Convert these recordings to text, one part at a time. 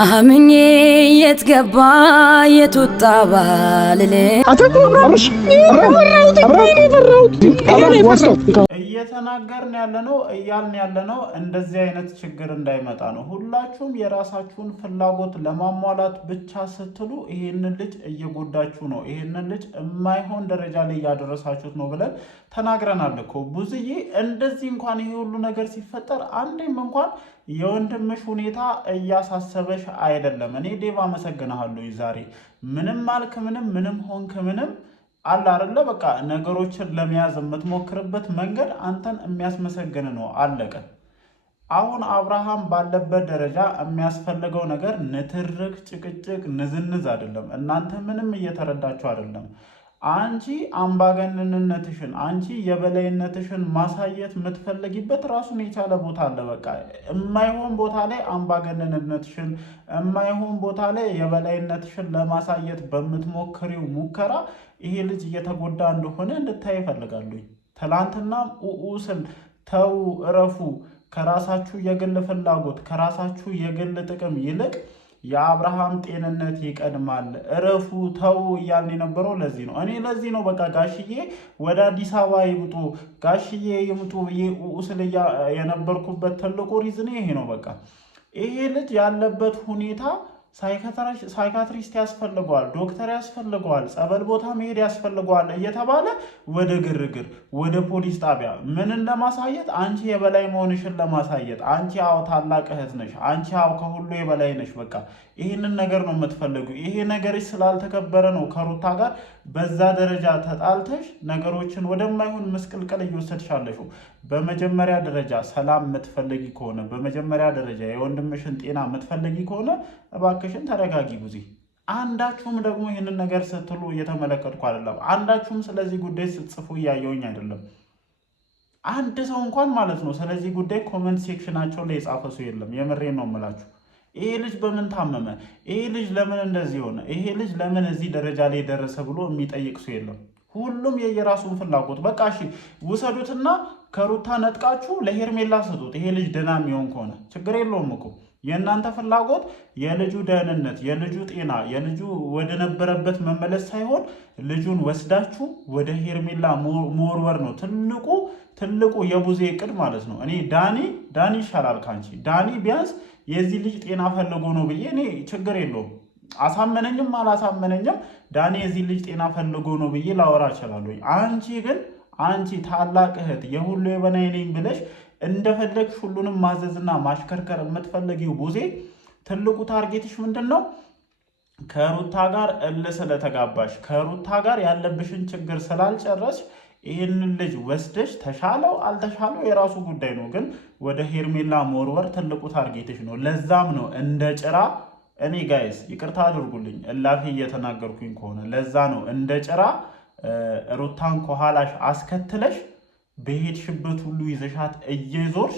አምኜ የት ገባ የት ወጣ ባልል እየተናገርን ያለነው እያልን ያለነው እንደዚህ አይነት ችግር እንዳይመጣ ነው። ሁላችሁም የራሳችሁን ፍላጎት ለማሟላት ብቻ ስትሉ ይሄንን ልጅ እየጎዳችሁ ነው፣ ይሄንን ልጅ የማይሆን ደረጃ ላይ እያደረሳችሁት ነው ብለን ተናግረናል እኮ ብዙዬ። እንደዚህ እንኳን ይሄ ሁሉ ነገር ሲፈጠር አንዴም እንኳን የወንድምሽ ሁኔታ እያሳሰበሽ አይደለም። እኔ ዴቭ አመሰግናለሁ። ዛሬ ምንም አልክ ምንም ሆንክ ምንም አለ አይደለ? በቃ ነገሮችን ለመያዝ የምትሞክርበት መንገድ አንተን የሚያስመሰግን ነው። አለቀ። አሁን አብርሃም ባለበት ደረጃ የሚያስፈልገው ነገር ንትርክ፣ ጭቅጭቅ፣ ንዝንዝ አይደለም። እናንተ ምንም እየተረዳችሁ አይደለም። አንቺ አምባገነንነትሽን አንቺ የበላይነትሽን ማሳየት የምትፈልጊበት ራሱን የቻለ ቦታ አለ። በቃ የማይሆን ቦታ ላይ አምባገነንነትሽን የማይሆን ቦታ ላይ የበላይነትሽን ለማሳየት በምትሞክሪው ሙከራ ይሄ ልጅ እየተጎዳ እንደሆነ እንድታይ ይፈልጋሉ። ትላንትና ኡኡስን ተው እረፉ፣ ከራሳችሁ የግል ፍላጎት ከራሳችሁ የግል ጥቅም ይልቅ የአብርሃም ጤንነት ይቀድማል፣ እረፉ ተው እያልን የነበረው ለዚህ ነው። እኔ ለዚህ ነው በቃ ጋሽዬ ወደ አዲስ አበባ ይምጡ፣ ጋሽዬ ይምጡ ብዬ ኡኡስል የነበርኩበት ትልቁ ሪዝን ይሄ ነው። በቃ ይሄ ልጅ ያለበት ሁኔታ ሳይካትሪስት ያስፈልገዋል፣ ዶክተር ያስፈልገዋል፣ ጸበል ቦታ መሄድ ያስፈልገዋል እየተባለ ወደ ግርግር ወደ ፖሊስ ጣቢያ ምንን ለማሳየት? አንቺ የበላይ መሆንሽን ለማሳየት። አንቺ አዎ ታላቅ እህት ነሽ፣ አንቺ አዎ ከሁሉ የበላይ ነሽ። በቃ ይህንን ነገር ነው የምትፈልጉ። ይሄ ነገርሽ ስላልተከበረ ነው ከሩታ ጋር በዛ ደረጃ ተጣልተሽ ነገሮችን ወደማይሆን ምስቅልቅል እየወሰድሻለሽ። በመጀመሪያ ደረጃ ሰላም የምትፈልጊ ከሆነ በመጀመሪያ ደረጃ የወንድምሽን ጤና የምትፈልጊ ከሆነ እባክሽን ተረጋጊ ቡዜ። አንዳችሁም ደግሞ ይህንን ነገር ስትሉ እየተመለከትኩ አይደለም። አንዳችሁም ስለዚህ ጉዳይ ስትጽፉ እያየውኝ አይደለም። አንድ ሰው እንኳን ማለት ነው ስለዚህ ጉዳይ ኮመንት ሴክሽናቸው ላይ የጻፈ ሰው የለም። የምሬን ነው የምላችሁ። ይሄ ልጅ በምን ታመመ፣ ይሄ ልጅ ለምን እንደዚህ ሆነ፣ ይሄ ልጅ ለምን እዚህ ደረጃ ላይ ደረሰ ብሎ የሚጠይቅ ሰው የለም። ሁሉም የየራሱን ፍላጎት በቃ እሺ ውሰዱትና ከሩታ ነጥቃችሁ ለሄርሜላ ስጡት። ይሄ ልጅ ደህና የሚሆን ከሆነ ችግር የለውም እኮ። የእናንተ ፍላጎት የልጁ ደህንነት፣ የልጁ ጤና፣ የልጁ ወደ ነበረበት መመለስ ሳይሆን ልጁን ወስዳችሁ ወደ ሄርሜላ መወርወር ነው ትልቁ የቡዜ እቅድ ማለት ነው። እኔ ዳኒ ይሻላል ካንቺ። ዳኒ ቢያንስ የዚህ ልጅ ጤና ፈልጎ ነው ብዬ እኔ ችግር የለውም አሳመነኝም አላሳመነኝም ዳኒ የዚህ ልጅ ጤና ፈልጎ ነው ብዬ ላወራ እችላለሁ። አንቺ ግን አንቺ ታላቅ እህት የሁሉ የበላይ ነኝ ብለሽ እንደፈለግሽ ሁሉንም ማዘዝና ማሽከርከር የምትፈልጊው ቡዜ ትልቁ ታርጌትሽ ምንድን ነው? ከሩታ ጋር እልህ ስለተጋባሽ ከሩታ ጋር ያለብሽን ችግር ስላልጨረስሽ ይህንን ልጅ ወስደሽ ተሻለው አልተሻለው የራሱ ጉዳይ ነው፣ ግን ወደ ሄርሜላ መወርወር ትልቁ ታርጌትሽ ነው። ለዛም ነው እንደ ጭራ እኔ ጋይስ ይቅርታ አድርጉልኝ እላፊ እየተናገርኩኝ ከሆነ ለዛ ነው እንደ ጭራ ሩታን ከኋላሽ አስከትለሽ በሄድሽበት ሁሉ ይዘሻት እየዞርሽ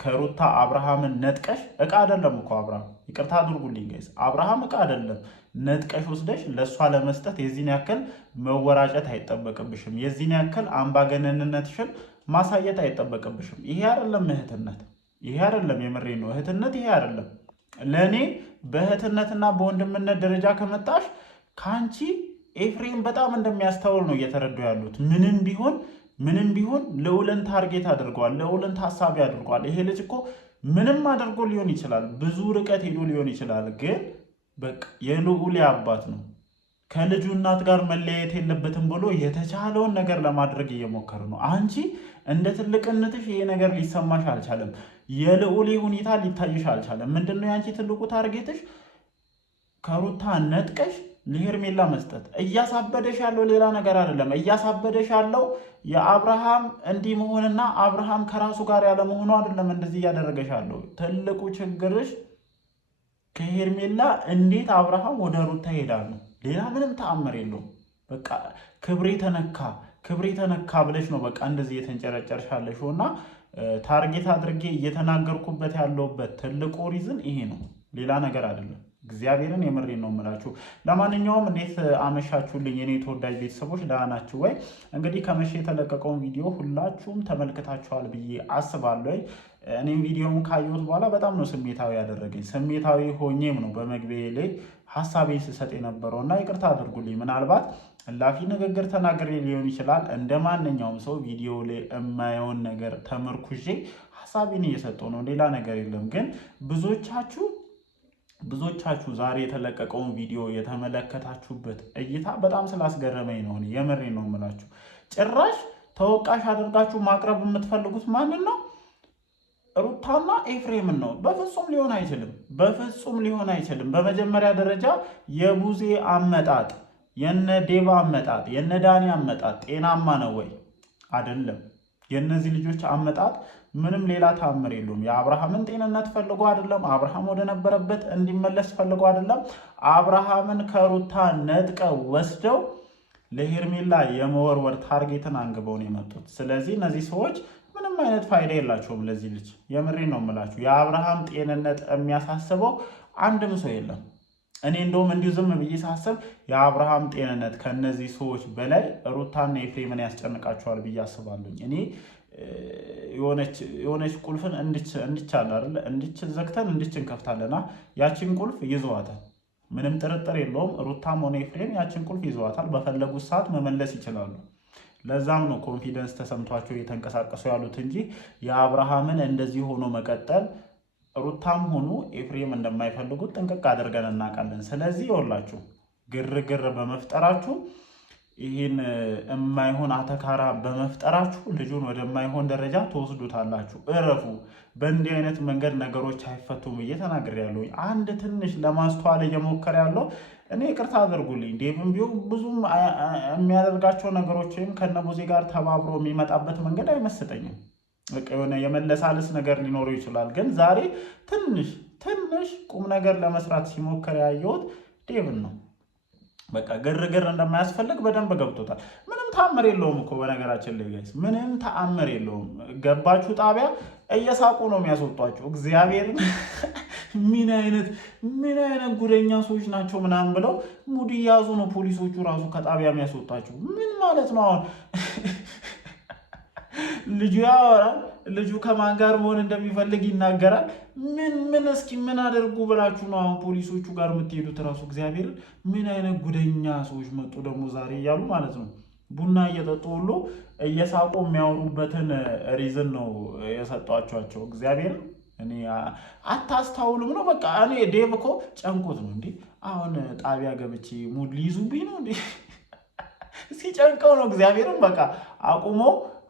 ከሩታ አብርሃምን ነጥቀሽ እቃ አይደለም እኮ አብርሃም፣ ይቅርታ አድርጉልኝ ጋይስ፣ አብርሃም እቃ አይደለም። ነጥቀሽ ወስደሽ ለሷ ለመስጠት የዚህን ያክል መወራጨት አይጠበቅብሽም። የዚህን ያክል አምባገነንነትሽን ማሳየት አይጠበቅብሽም። ይሄ አይደለም እህትነት፣ ይሄ አይደለም የምሬ ነው እህትነት፣ ይሄ አይደለም። ለኔ በእህትነትና በወንድምነት ደረጃ ከመጣሽ ካንቺ ኤፍሬም በጣም እንደሚያስተውል ነው እየተረዱ ያሉት። ምንም ቢሆን ልዑልን ታርጌት አድርገዋል፣ ልዑልን ታሳቢ አድርገዋል። ይሄ ልጅ እኮ ምንም አድርጎ ሊሆን ይችላል፣ ብዙ ርቀት ሄዶ ሊሆን ይችላል፣ ግን በቃ የልዑል አባት ነው። ከልጁ እናት ጋር መለያየት የለበትም ብሎ የተቻለውን ነገር ለማድረግ እየሞከረ ነው። አንቺ እንደ ትልቅነትሽ ይሄ ነገር ሊሰማሽ አልቻለም። የልዑል ሁኔታ ሊታይሽ አልቻለም። ምንድነው ያንቺ ትልቁ ታርጌትሽ? ከሩታ ነጥቀሽ ለሄርሜላ መስጠት። እያሳበደሽ ያለው ሌላ ነገር አይደለም። እያሳበደሽ ያለው የአብርሃም እንዲህ መሆንና አብርሃም ከራሱ ጋር ያለ መሆኑ አይደለም። እንደዚህ እያደረገሽ ያለው ትልቁ ችግርሽ ከሄርሜላ እንዴት አብርሃም ወደ ሩታ ይሄዳል ነው። ሌላ ምንም ተአምር የለውም። በቃ ክብሬ ተነካ ብለሽ ነው በቃ እንደዚህ የተንጨረጨርሻለሽውና ታርጌት አድርጌ እየተናገርኩበት ያለውበት ትልቁ ሪዝን ይሄ ነው፣ ሌላ ነገር አይደለም። እግዚአብሔርን የምሬን ነው የምላችሁ። ለማንኛውም እንዴት አመሻችሁልኝ የኔ ተወዳጅ ቤተሰቦች፣ ደህና ናችሁ ወይ? እንግዲህ ከመሸ የተለቀቀውን ቪዲዮ ሁላችሁም ተመልክታችኋል ብዬ አስባለሁ። እኔም ቪዲዮውን ካየሁት በኋላ በጣም ነው ስሜታዊ ያደረገኝ። ስሜታዊ ሆኜም ነው በመግቢያ ላይ ሀሳቤን ስሰጥ የነበረው እና ይቅርታ አድርጉልኝ። ምናልባት እላፊ ንግግር ተናግሬ ሊሆን ይችላል። እንደ ማንኛውም ሰው ቪዲዮ ላይ የማየውን ነገር ተመርኩዤ ሀሳቤን እየሰጠው ነው፣ ሌላ ነገር የለም። ግን ብዙዎቻችሁ ዛሬ የተለቀቀውን ቪዲዮ የተመለከታችሁበት እይታ በጣም ስላስገረመኝ ነው። የምሬ ነው የምላችሁ። ጭራሽ ተወቃሽ አድርጋችሁ ማቅረብ የምትፈልጉት ማንን ነው? ሩታና ኤፍሬምን ነው። በፍጹም ሊሆን አይችልም። በፍጹም ሊሆን አይችልም። በመጀመሪያ ደረጃ የቡዜ አመጣጥ፣ የነ ዴባ አመጣጥ፣ የነ ዳኒ አመጣጥ ጤናማ ነው ወይ? አይደለም። የእነዚህ ልጆች አመጣጥ ምንም ሌላ ታምር የለውም። የአብርሃምን ጤንነት ፈልጎ አይደለም። አብርሃም ወደ ነበረበት እንዲመለስ ፈልጎ አይደለም። አብርሃምን ከሩታ ነጥቀው ወስደው ለሄርሜላ የመወርወር ታርጌትን አንግበው ነው የመጡት። ስለዚህ እነዚህ ሰዎች ምንም አይነት ፋይዳ የላቸውም ለዚህ ልጅ። የምሬ ነው የምላችሁ። የአብርሃም ጤንነት የሚያሳስበው አንድም ሰው የለም። እኔ እንደውም እንዲሁ ዝም ብዬ ሳስብ የአብርሃም ጤንነት ከነዚህ ሰዎች በላይ ሩታና ኤፍሬምን ያስጨንቃቸዋል ብዬ አስባለሁኝ። እኔ የሆነች ቁልፍን እንድቻለ አይደለ እንድች ዘግተን እንድች እንከፍታለና ያችን ቁልፍ ይዘዋታል። ምንም ጥርጥር የለውም። ሩታም ሆነ ኤፍሬም ያችን ቁልፍ ይዘዋታል። በፈለጉት ሰዓት መመለስ ይችላሉ። ለዛም ነው ኮንፊደንስ ተሰምቷቸው እየተንቀሳቀሱ ያሉት እንጂ የአብርሃምን እንደዚህ ሆኖ መቀጠል ሩታም ሆኑ ኤፍሬም እንደማይፈልጉት ጥንቅቅ አድርገን እናውቃለን። ስለዚህ ይኸውላችሁ ግርግር በመፍጠራችሁ ይህን የማይሆን አተካራ በመፍጠራችሁ ልጁን ወደማይሆን ደረጃ ትወስዱታላችሁ። እረፉ። በእንዲህ አይነት መንገድ ነገሮች አይፈቱም ብዬ ተናግሬያለሁ። አንድ ትንሽ ለማስተዋል እየሞከረ ያለው እኔ ይቅርታ አድርጉልኝ፣ ዴቭም ቢሆን ብዙም የሚያደርጋቸው ነገሮች ወይም ከነቡዜ ጋር ተባብሮ የሚመጣበት መንገድ አይመስጠኝም። በቃ የሆነ የመለሳለስ ነገር ሊኖረው ይችላል። ግን ዛሬ ትንሽ ቁም ነገር ለመስራት ሲሞከር ያየሁት ዴቭን ነው። በቃ ግርግር እንደማያስፈልግ በደንብ ገብቶታል። ምንም ተአምር የለውም እኮ በነገራችን ላይ ጋይስ፣ ምንም ተአምር የለውም። ገባችሁ? ጣቢያ እየሳቁ ነው የሚያስወጧቸው። እግዚአብሔርን ምን አይነት ጉደኛ ሰዎች ናቸው ምናምን ብለው ሙድ እያዙ ነው ፖሊሶቹ ራሱ ከጣቢያ የሚያስወጣቸው። ምን ማለት ነው? አሁን ልጁ ያወራል። ልጁ ከማን ጋር መሆን እንደሚፈልግ ይናገራል። እስኪ ምን አደርጉ ብላችሁ ነው አሁን ፖሊሶቹ ጋር የምትሄዱት? ራሱ እግዚአብሔር ምን አይነት ጉደኛ ሰዎች መጡ ደግሞ ዛሬ እያሉ ማለት ነው። ቡና እየጠጡ ሁሉ እየሳቁ የሚያወሩበትን ሪዝን ነው የሰጧቸው። እግዚአብሔር እኔ አታስታውሉም ነው በቃ። እኔ ዴቭ እኮ ጨንቆት ነው እንዴ አሁን ጣቢያ ገብቼ ሙድ ሊይዙብኝ ነው እንዴ? ሲጨንቀው ነው እግዚአብሔርን በቃ አቁሞ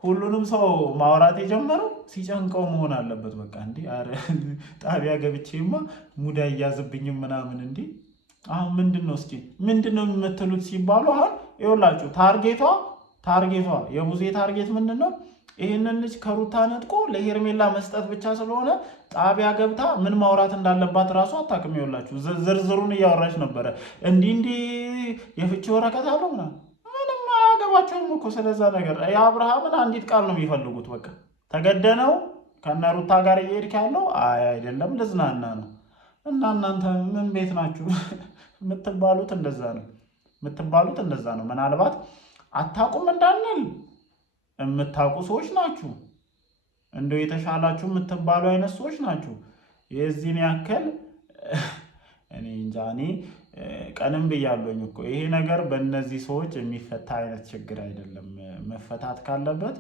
ሁሉንም ሰው ማውራት የጀመረው ሲጨንቀው መሆን አለበት። በቃ እንዴ አረ ጣቢያ ገብቼማ ሙዳ እያዝብኝም ምናምን እንዴ። አሁን ምንድነው እስኪ ምንድነው የምትሉት ሲባሉ አሁን ይኸውላችሁ ታርጌቷ የቡዜ ታርጌት ምንድነው? ይህንን ልጅ ከሩታ ነጥቆ ለሄርሜላ መስጠት ብቻ ስለሆነ ጣቢያ ገብታ ምን ማውራት እንዳለባት ራሱ አታውቅም። ይኸውላችሁ ዝርዝሩን እያወራች ነበረ። እንዲህ የፍቺ ወረቀት አለው ምናምን አያገባቸውም እኮ ስለዛ ነገር። የአብርሃምን አንዲት ቃል ነው የሚፈልጉት። በቃ ተገደነው ከነሩታ ጋር እየሄድክ ያለው አይደለም ልዝናና ነው። እና እናንተ ምን ቤት ናችሁ? የምትባሉት እንደዛ ነው። ምናልባት አታውቁም እንዳንል የምታውቁ ሰዎች ናችሁ። እንደው የተሻላችሁ የምትባሉ አይነት ሰዎች ናችሁ። የዚህን ያክል እኔ እንጃ። እኔ ቀንም ብያለሁኝ እኮ ይሄ ነገር በእነዚህ ሰዎች የሚፈታ አይነት ችግር አይደለም። መፈታት ካለበት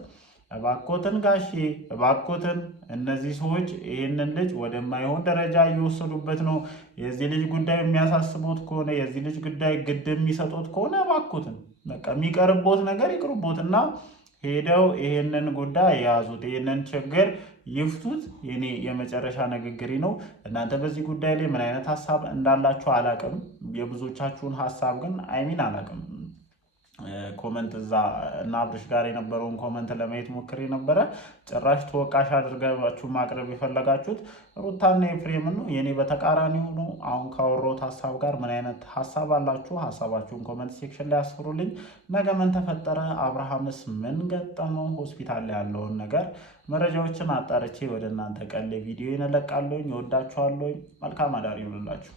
እባኮትን ጋሼ እባኮትን፣ እነዚህ ሰዎች ይህንን ልጅ ወደማይሆን ደረጃ እየወሰዱበት ነው። የዚህ ልጅ ጉዳይ የሚያሳስቦት ከሆነ የዚህ ልጅ ጉዳይ ግድ የሚሰጡት ከሆነ እባኮትን በቃ የሚቀርቦት ነገር ይቅርቦትና ሄደው ይሄንን ጉዳይ የያዙት ይሄንን ችግር ይፍቱት። የኔ የመጨረሻ ንግግሬ ነው። እናንተ በዚህ ጉዳይ ላይ ምን አይነት ሀሳብ እንዳላችሁ አላቅም። የብዙዎቻችሁን ሀሳብ ግን አላቅም። ኮመንት እዛ እና አብርሽ ጋር የነበረውን ኮመንት ለማየት ሞክሬ ነበረ። ጭራሽ ተወቃሽ አድርጋችሁ ማቅረብ የፈለጋችሁት ሩታና ኤፍሬምን ነው። የኔ በተቃራኒው ነው። አሁን ካወራሁት ሀሳብ ጋር ምን አይነት ሀሳብ አላችሁ? ሀሳባችሁን ኮመንት ሴክሽን ላይ አስፍሩልኝ። ነገ ምን ተፈጠረ? አብርሃምስ ምን ገጠመው? ሆስፒታል ላይ ያለውን ነገር መረጃዎችን አጣርቼ ወደ እናንተ ቀን ላይ ቪዲዮ ይነለቃለሁኝ። እወዳችኋለሁኝ። መልካም አዳር ይሁንላችሁ።